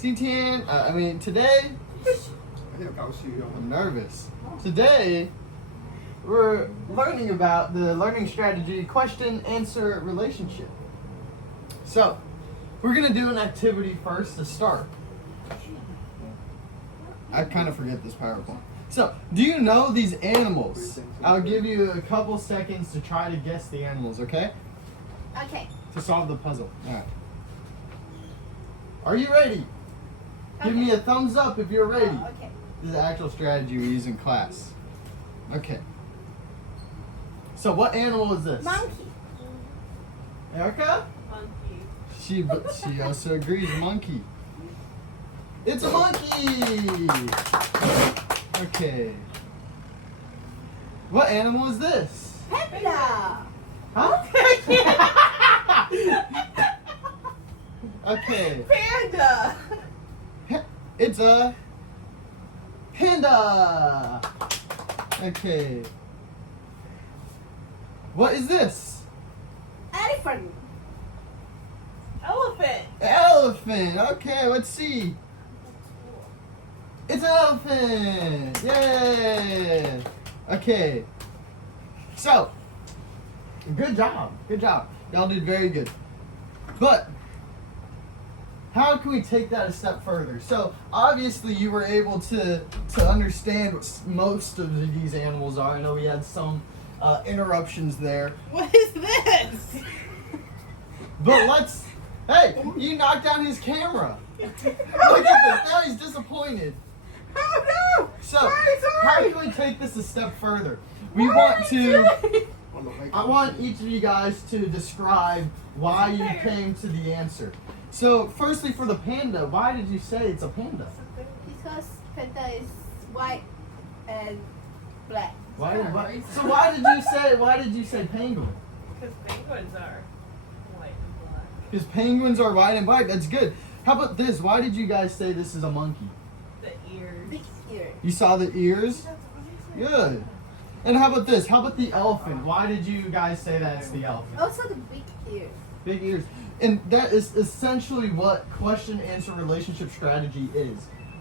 Today, I'm nervous. Today, we're learning about the learning strategy question-answer relationship. So, we're going to do an activity first to start. I kind of forget this PowerPoint. So, do you know these animals? I'll give you a couple seconds to try to guess the animals, okay? Okay. To solve the puzzle. All right. Are you ready? Give me a thumbs up if you're ready. Oh, okay. This is the actual strategy we use in class. Okay. So what animal is this? Monkey. Erica? Monkey. She also agrees, monkey. It's a monkey! Okay. What animal is this? Panda. Huh? Okay. Panda. It's a panda. Okay. What is this? Elephant. Elephant. Elephant. Okay, let's see. It's an elephant. Yay. Okay. So, good job. Good job. Y'all did very good. But how can we take that a step further? So obviously you were able to understand what most of these animals are. I know we had some interruptions there. What is this? But hey, you knocked down his camera. Look at this, now he's disappointed. Oh no! So Sorry. how can we take this a step further? We want to, I want each of you guys to describe why you came to the answer. So, firstly, for the panda, why did you say it's a panda? Because panda is white and black. So why did you say penguin? Because penguins are white and black. Because penguins are white and black. That's good. How about this? Why did you guys say this is a monkey? The ears. Big ear. You saw the ears? Good. And how about this? How about the elephant? Why did you guys say that's the elephant? Also the big ear. Big ears. And that is essentially what question-answer relationship strategy is.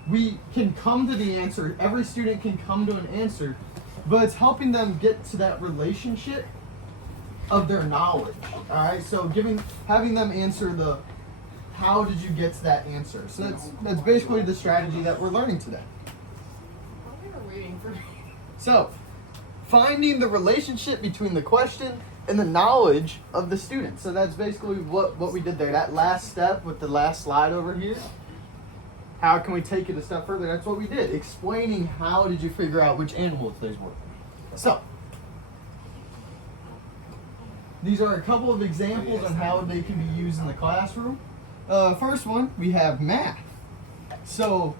We can come to the answer, every student can come to an answer, but it's helping them get to that relationship of their knowledge. Alright, so having them answer the how did you get to that answer. So that's basically the strategy that we're learning today. They were waiting for me. So, finding the relationship between the question and the knowledge of the student. So that's basically what we did there. That last step with the last slide over here. How can we take it a step further? That's what we did. Explaining how did you figure out which animals these were. So, these are a couple of examples on how they can be used in the classroom. First one, we have math. So,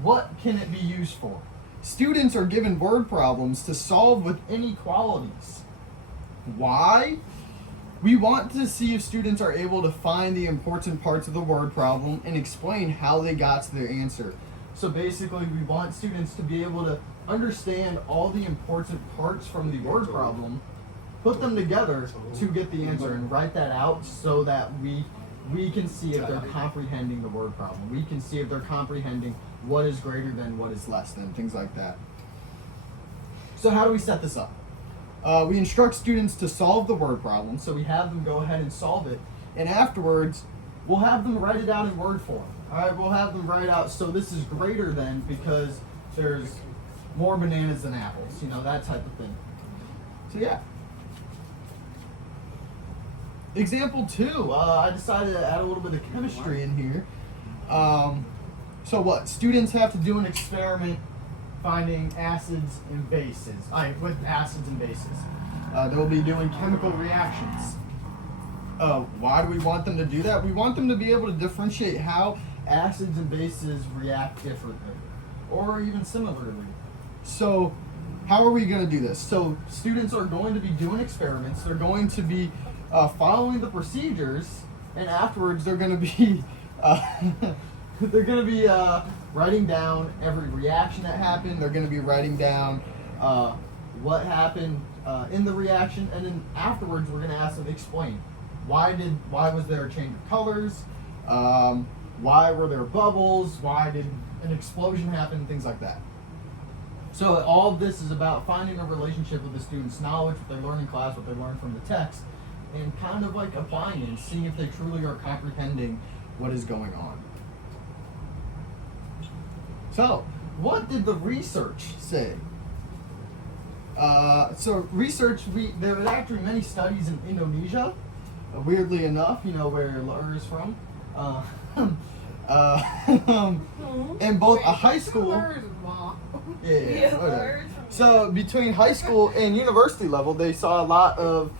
what can it be used for? Students are given word problems to solve with inequalities. Why? We want to see if students are able to find the important parts of the word problem and explain how they got to their answer. So basically, we want students to be able to understand all the important parts from the word problem, put them together to get the answer, and write that out so that we can see if they're comprehending the word problem. We can see if they're comprehending what is greater than, what is less than, things like that. So how do we set this up? We instruct students to solve the word problem, so we have them go ahead and solve it, and afterwards, we'll have them write it out in word form. Alright, we'll have them write out, so this is greater than because there's more bananas than apples, that type of thing. So yeah. Example 2, I decided to add a little bit of chemistry in here. So what? Students have to do an experiment finding acids and bases. With acids and bases. They'll be doing chemical reactions. Why do we want them to do that? We want them to be able to differentiate how acids and bases react differently, or even similarly. So, how are we going to do this? So, students are going to be doing experiments. They're going to be following the procedures, and afterwards they're going to be writing down every reaction that happened. They're going to be writing down what happened in the reaction, and then afterwards we're going to ask them to explain why was there a change of colors, why were there bubbles, why did an explosion happen, things like that. So all of this is about finding a relationship with the student's knowledge, what they learn in class, what they learn from the text, and kind of like applying it and seeing if they truly are comprehending what is going on. So, what did the research say? There are actually many studies in Indonesia, weirdly enough, you know where Lur is from. In both a high school. Yeah, whatever. So between high school and university level, they saw a lot of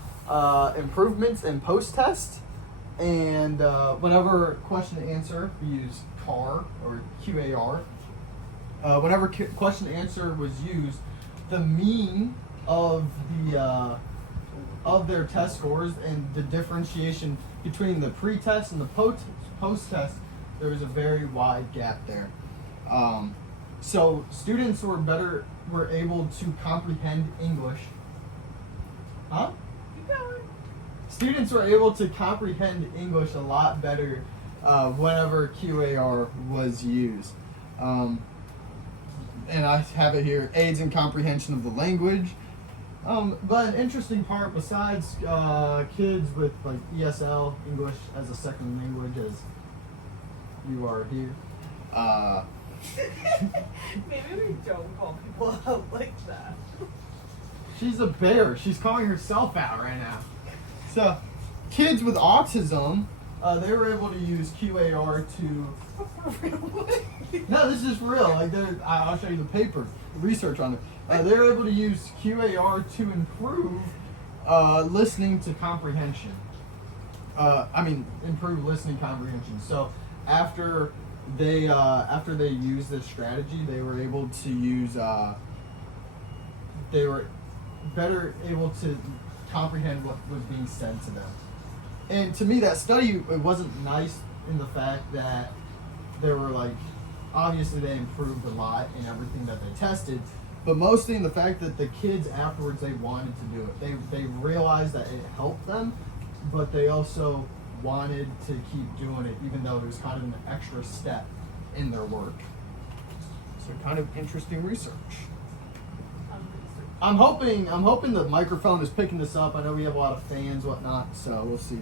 improvements in post-test, and whenever question and answer, we use CAR or QAR. Whenever question and answer was used, the mean of their test scores and the differentiation between the pre-test and the post-test, there was a very wide gap there. So students were able to comprehend English. Huh? Keep going. Students were able to comprehend English a lot better whenever QAR was used. And I have it here, aids in comprehension of the language. But an interesting part, besides kids with like ESL, English as a second language, as you are here, Maybe we don't call people out like that. she's a bear. She's calling herself out right now. So, kids with autism, they were able to use QAR to. No, this is for real. Like, I'll show you the paper, research on it. They were able to use QAR to improve listening to comprehension. Improve listening comprehension. So, after they used this strategy, they were able to use. They were better able to comprehend what was being said to them. And to me, that study, it wasn't nice in the fact that they were like, obviously they improved a lot in everything that they tested, but mostly in the fact that the kids afterwards, they wanted to do it. They realized that it helped them, but they also wanted to keep doing it, even though it was kind of an extra step in their work. So kind of interesting research. I'm hoping the microphone is picking this up. I know we have a lot of fans, whatnot, so we'll see.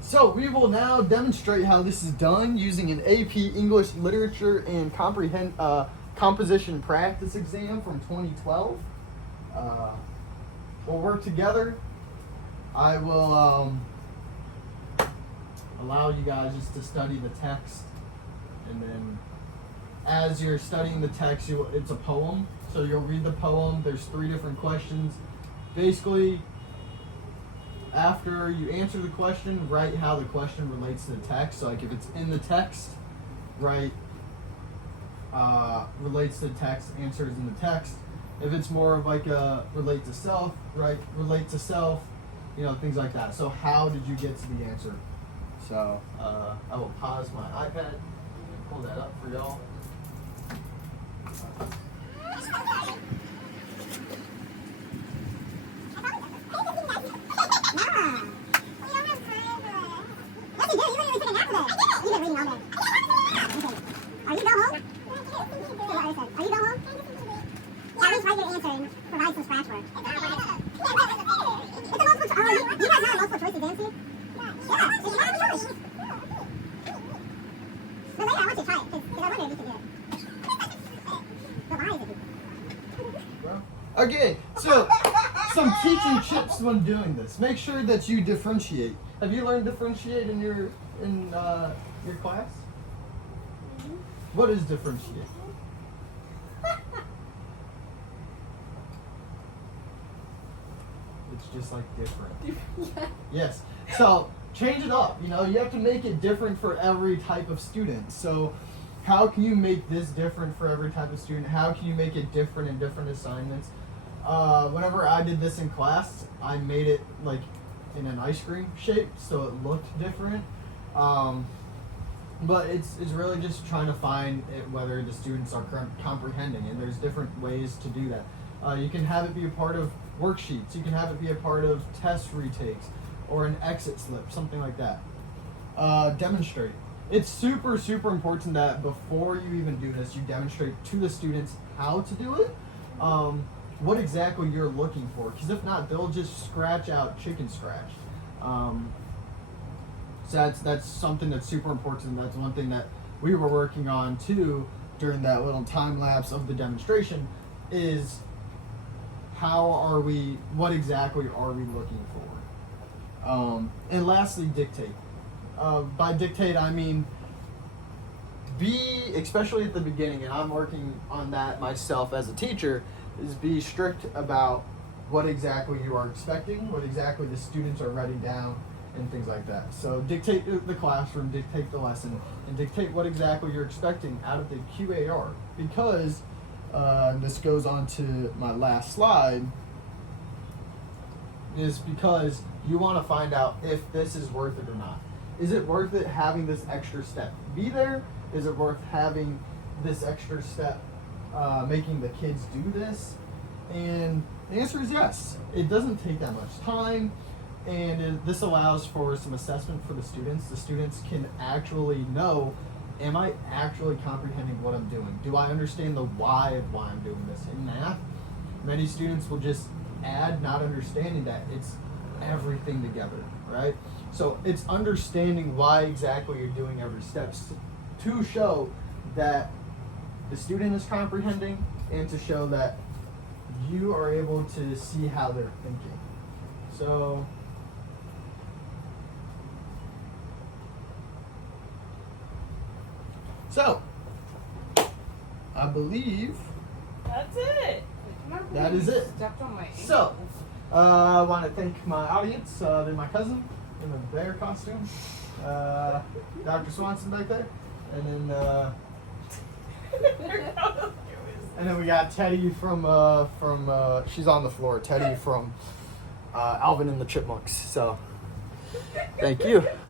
So we will now demonstrate how this is done using an AP English Literature and Composition Practice exam from 2012. We'll work together. I will allow you guys just to study the text, and then as you're studying the text, it's a poem, so you'll read the poem. There's 3 different questions. Basically, after you answer the question, write how the question relates to the text. So like if it's in the text, write relates to the text, answer is in the text. If it's more of like a relate to self, write relate to self, things like that. So how did you get to the answer? So I will pause my iPad and pull that up for y'all. Okay, so some teaching tips when doing this. Make sure that you differentiate. Have you learned to differentiate in your class? Mm-hmm. What is differentiate? It's just like different. Yeah. Yes. So change it up. You have to make it different for every type of student. So how can you make this different for every type of student? How can you make it different in different assignments? Whenever I did this in class, I made it like in an ice cream shape, so it looked different. But it's really just trying to find whether the students are comprehending, and there's different ways to do that. You can have it be a part of worksheets. You can have it be a part of test retakes, or an exit slip, something like that. Demonstrate. It's super, super important that before you even do this, you demonstrate to the students how to do it, what exactly you're looking for. Because if not, they'll just scratch out chicken scratch. So that's something that's super important. That's one thing that we were working on too during that little time lapse of the demonstration is what exactly are we looking for? And lastly, dictate. By dictate, I mean especially at the beginning, and I'm working on that myself as a teacher, is be strict about what exactly you are expecting, what exactly the students are writing down, and things like that. So dictate the classroom, dictate the lesson, and dictate what exactly you're expecting out of the QAR. Because, this goes on to my last slide, is because you want to find out if this is worth it or not. Is it worth it having this extra step be there? Is it worth having this extra step making the kids do this? And the answer is yes. It doesn't take that much time, and this allows for some assessment for the students. The students can actually know, am I actually comprehending what I'm doing? Do I understand the why of why I'm doing this? In math, many students will just add, not understanding that it's everything together, right? So it's understanding why exactly you're doing every step to show that the student is comprehending and to show that you are able to see how they're thinking. So I believe That's it. that is it. Stepped on my ankle. So, I want to thank my audience. They're my cousin in a bear costume, Dr. Swanson back there, and then we got Teddy from she's on the floor. Teddy from Alvin and the Chipmunks. So, thank you.